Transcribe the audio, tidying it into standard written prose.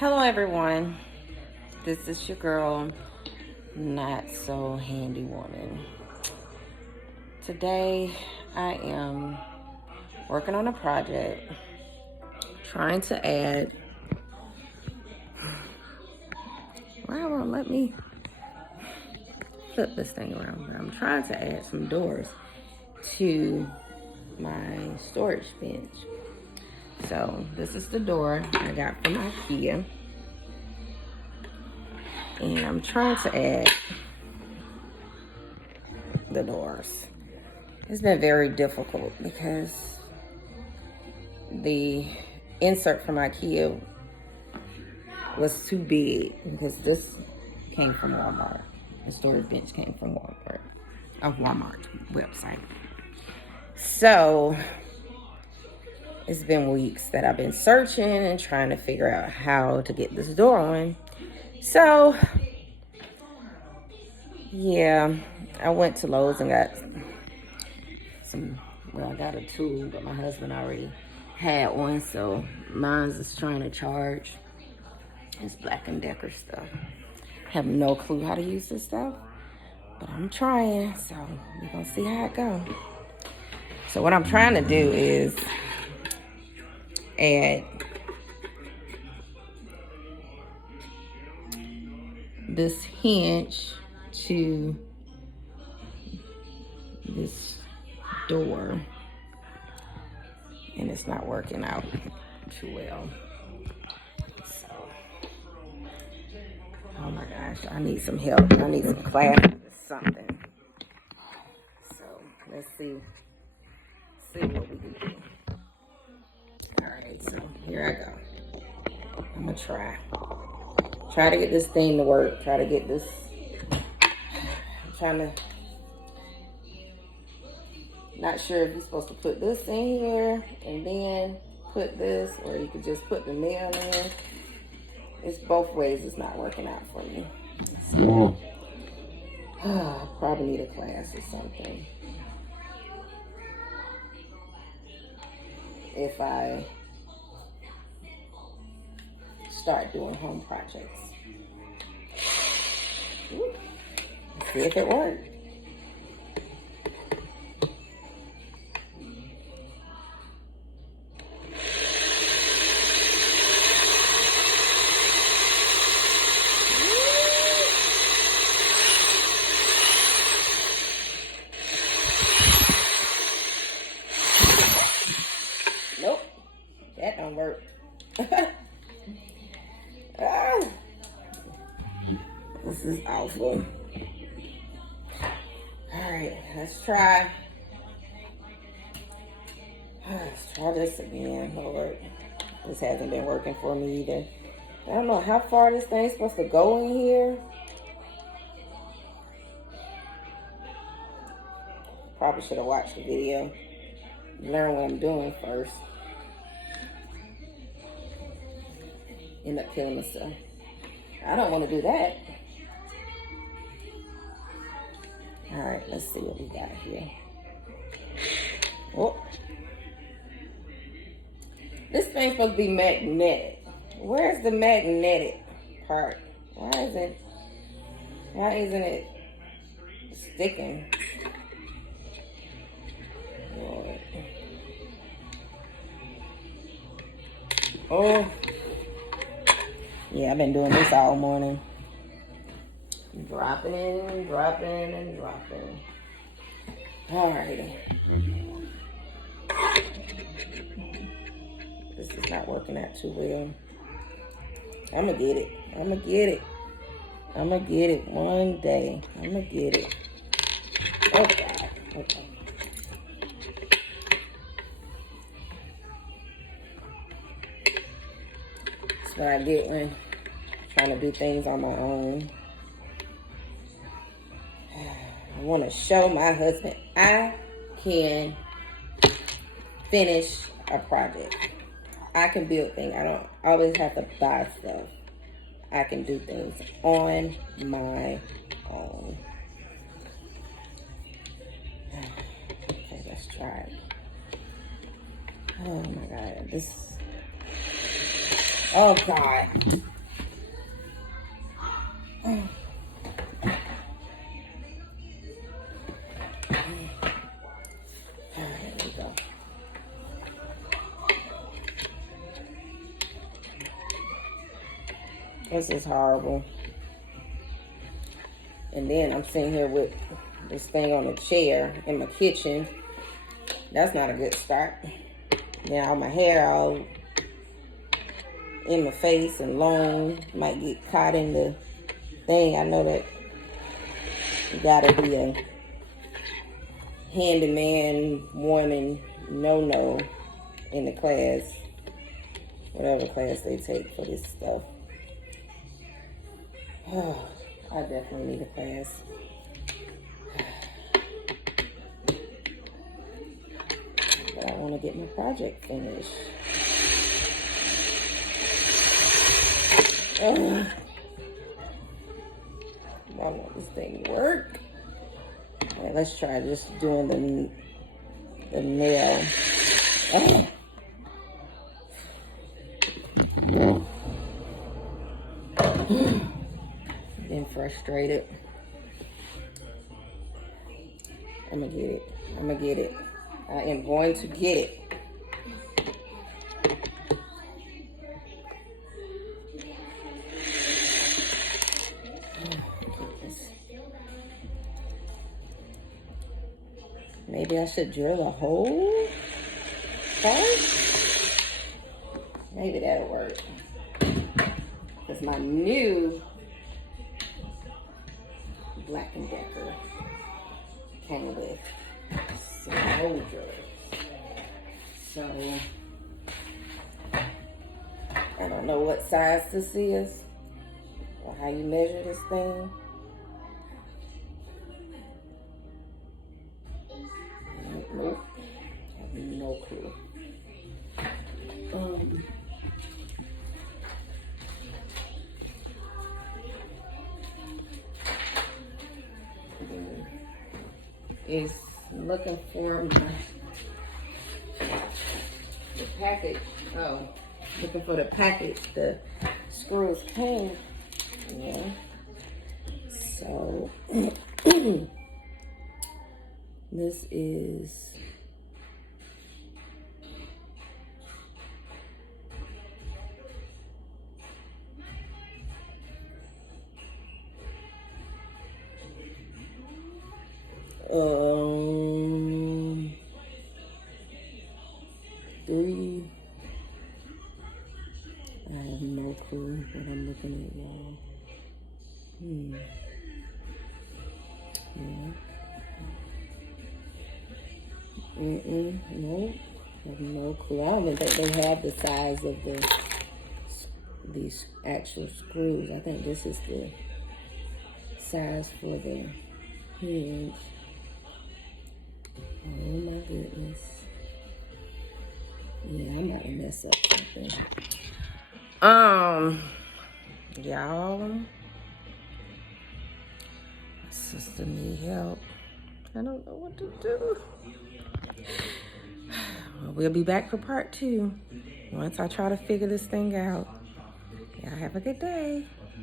Hello everyone, this is your girl, Not So Handy Woman. Today I am working on a project, trying to add, why won't let me flip this thing around, but I'm trying to add some doors to my storage bench. So this is the door I got from IKEA. And I'm trying to add the doors. It's been very difficult because the insert from IKEA was too big, because this came from Walmart. The storage bench came from Walmart's website. So it's been weeks that I've been searching and trying to figure out how to get this door on. So yeah, I went to Lowe's and got I got a tool, but my husband already had one, so mine's is trying to charge. It's Black & Decker stuff. I have no clue how to use this stuff, but I'm trying, so we're gonna see how it goes. So what I'm trying to do is add this hinge to this door, and it's not working out too well. So, oh my gosh, I need some help. I need some class or something. So let's see what we can do. All right, so here I go. I'm gonna try to get this thing to work. Try to get this. I'm trying to. Not sure if you're supposed to put this in here and then put this, or you could just put the nail in. It's both ways. It's not working out for me. So, I probably need a class or something if I start doing home projects. Ooh, let's see if it works. Nope, that don't work. This is awful. All right, let's try. Let's try this again, Lord. This hasn't been working for me either. I don't know how far this thing's supposed to go in here. Probably should have watched the video. Learn what I'm doing first. End up killing myself. I don't want to do that. All right, let's see what we got here. Oh, this thing's supposed to be magnetic. Where's the magnetic part? Why isn't it sticking? Lord. Oh, yeah, I've been doing this all morning. Dropping and dropping and dropping. Alrighty. This is not working out too well. I'm gonna get it. I'm gonna get it one day. I'm gonna get it. Oh God. Okay. That's what I get when trying to do things on my own. I want to show my husband I can finish a project. I can build things. I don't always have to buy stuff. I can do things on my own. Okay, let's try it. Oh my God, this Oh, God. There we go. This is horrible. And then I'm sitting here with this thing on a chair in my kitchen. That's not a good start. Now my hair all in my face and long. Might get caught in the thing. I know that you gotta be a handyman woman no in the class. Whatever class they take for this stuff. Oh, I definitely need a class. But I want to get my project finished. I want this thing to work. Okay, let's try just doing the nail. Getting frustrated. I'm gonna get it. I'm gonna get it. I am going to get it. Maybe I should drill a hole first. Maybe that'll work. Because my new Black & Decker came with some hole drillers. So I don't know what size this is or how you measure this thing. Nope. I have no clue. Is looking for the package. Oh, looking for the package. The screws came. Yeah. So this is three. I have no clue what I'm looking at, y'all. Yeah. No. I have no clue. I don't even think they have the size of these actual screws. I think this is the size for the hinge. Oh my goodness. Yeah, I'm about to mess up something. Y'all, my sister need help. I don't know what to do. Well, we'll be back for part 2 once I try to figure this thing out. Y'all have a good day.